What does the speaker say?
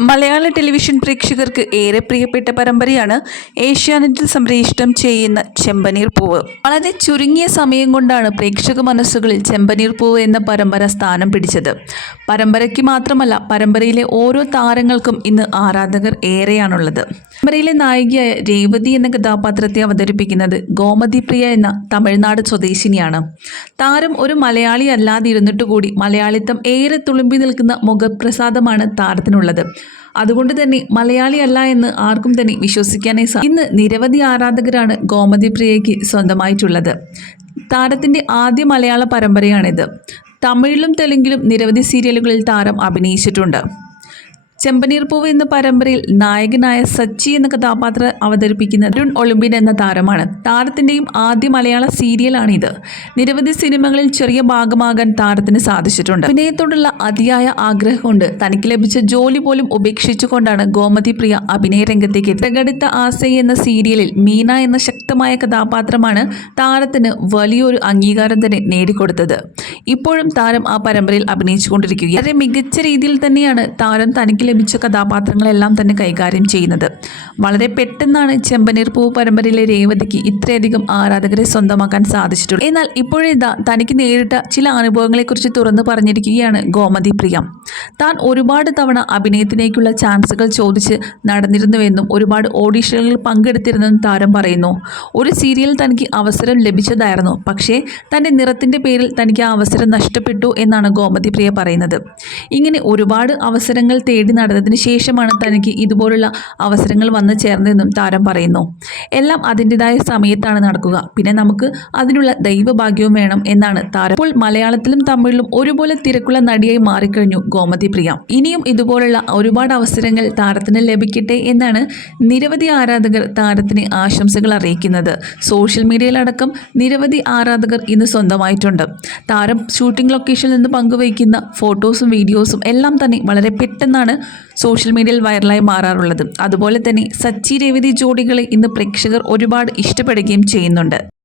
മലയാള television പ്രേക്ഷകർക്ക് ഏറെ പ്രിയപ്പെട്ട പരമ്പരയാണ് ഏഷ്യാനെറ്റിൽ സംപ്രേഷണം ചെയ്യുന്ന ചെമ്പനീർ പൂവ്. വളരെ ചുരുങ്ങിയ സമയം കൊണ്ടാണ് പ്രേക്ഷക മനസ്സുകളിൽ ചെമ്പനീർ പൂവ് എന്ന പരമ്പര സ്ഥാനം പിടിച്ചത്. പരമ്പരയ്ക്ക് മാത്രമല്ല പരമ്പരയിലെ ഓരോ താരങ്ങൾക്കും ഇന്ന് ആരാധകർ ഏറെയാണുള്ളത്. പരമ്പരയിലെ നായികയായ രേവതി എന്ന കഥാപാത്രത്തെ അവതരിപ്പിക്കുന്നത് ഗോമതി പ്രിയ എന്ന തമിഴ്നാട് സ്വദേശിനിയാണ്. താരം ഒരു മലയാളി അല്ലാതിരുന്നിട്ട് കൂടി മലയാളിത്തം ഏറെ തുളുമ്പി നിൽക്കുന്ന മുഖപ്രസാദമാണ് താരത്തിനുള്ളത്. അതുകൊണ്ട് തന്നെ മലയാളിയല്ല എന്ന് ആർക്കും തന്നെ വിശ്വസിക്കാനേ സാ ഇന്ന് നിരവധി ആരാധകരാണ് ഗോമതി പ്രിയയ്ക്ക് സ്വന്തമായിട്ടുള്ളത്. താരത്തിന്റെ ആദ്യ മലയാള പരമ്പരയാണിത്. തമിഴിലും തെലുങ്കിലും നിരവധി സീരിയലുകളിൽ താരം അഭിനയിച്ചിട്ടുണ്ട്. ചെമ്പനീർ പൂവ് എന്ന പരമ്പരയിൽ നായകനായ സച്ചി എന്ന കഥാപാത്രം അവതരിപ്പിക്കുന്ന അരുൺ ഒളിമ്പിൻ എന്ന താരമാണ്. താരത്തിന്റെയും ആദ്യ മലയാള സീരിയലാണ് ഇത് നിരവധി സിനിമകളിൽ ചെറിയ ഭാഗമാകാൻ താരത്തിന് സാധിച്ചിട്ടുണ്ട്. അഭിനയത്തോടുള്ള അതിയായ ആഗ്രഹം കൊണ്ട് തനിക്ക് ലഭിച്ച ജോലി പോലും ഉപേക്ഷിച്ചുകൊണ്ടാണ് ഗോമതി പ്രിയ അഭിനയ രംഗത്തേക്ക് പ്രകടിത്ത ആസൈ എന്ന സീരിയലിൽ മീന എന്ന ശക്തമായ കഥാപാത്രമാണ് താരത്തിന് വലിയൊരു അംഗീകാരം തന്നെ നേടിക്കൊടുത്തത്. ഇപ്പോഴും താരം ആ പരമ്പരയിൽ അഭിനയിച്ചുകൊണ്ടിരിക്കുകയാണ്. വളരെ മികച്ച രീതിയിൽ തന്നെയാണ് താരം തനിക്ക് ലഭിച്ച കഥാപാത്രങ്ങളെല്ലാം തന്നെ കൈകാര്യം ചെയ്യുന്നത്. വളരെ പെട്ടെന്നാണ് ചെമ്പനീർ പൂ പരമ്പരയിലെ രേവതിക്ക് ഇത്രയധികം ആരാധകരെ സ്വന്തമാക്കാൻ സാധിച്ചിട്ടുള്ളത്. എന്നാൽ ഇപ്പോഴിതാ തനിക്ക് നേരിട്ട ചില അനുഭവങ്ങളെക്കുറിച്ച് തുറന്നു പറഞ്ഞിരിക്കുകയാണ് ഗോമതി പ്രിയ. താൻ ഒരുപാട് തവണ അഭിനയത്തിലേക്കുള്ള ചാൻസുകൾ ചോദിച്ച് നടന്നിരുന്നുവെന്നും ഒരുപാട് ഓഡീഷനുകളിൽ പങ്കെടുത്തിരുന്നെന്നും താരം പറയുന്നു. ഒരു സീരിയൽ തനിക്ക് അവസരം ലഭിച്ചതായിരുന്നു. പക്ഷേ തന്റെ നിറത്തിന്റെ പേരിൽ തനിക്ക് ആ അവസരം നഷ്ടപ്പെട്ടു എന്നാണ് ഗോമതി പ്രിയ പറയുന്നത്. ഇങ്ങനെ ഒരുപാട് അവസരങ്ങൾ തേടി നടന്നതിന് ശേഷമാണ് തനിക്ക് ഇതുപോലുള്ള അവസരങ്ങൾ വന്നു ചേർന്നതെന്നും താരം പറയുന്നു. എല്ലാം അതിന്റെതായ സമയത്താണ് നടക്കുക. പിന്നെ നമുക്ക് അതിനുള്ള ദൈവഭാഗ്യവും വേണം എന്നാണ് താരം. ഇപ്പോൾ മലയാളത്തിലും തമിഴിലും ഒരുപോലെ തിരക്കുള്ള നടിയായി മാറിക്കഴിഞ്ഞു ഗോമതി പ്രിയ. ഇനിയും ഇതുപോലുള്ള ഒരുപാട് അവസരങ്ങൾ താരത്തിന് ലഭിക്കട്ടെ എന്നാണ് നിരവധി ആരാധകർ താരത്തിന് ആശംസകൾ അറിയിക്കുന്നത്. സോഷ്യൽ മീഡിയയിലടക്കം നിരവധി ആരാധകർ ഇന്ന് സ്വന്തമായിട്ടുണ്ട്. താരം ഷൂട്ടിംഗ് ലൊക്കേഷനിൽ നിന്ന് പങ്കുവയ്ക്കുന്ന ഫോട്ടോസും വീഡിയോസും എല്ലാം തന്നെ വളരെ പെട്ടെന്നാണ് സോഷ്യൽ മീഡിയയിൽ വൈറലായി മാറാറുള്ളത്. അതുപോലെ തന്നെ സച്ചി രേവതി ജോഡികളെ ഇന്ന് പ്രേക്ഷകർ ഒരുപാട് ഇഷ്ടപ്പെടുകയും ചെയ്യുന്നുണ്ട്.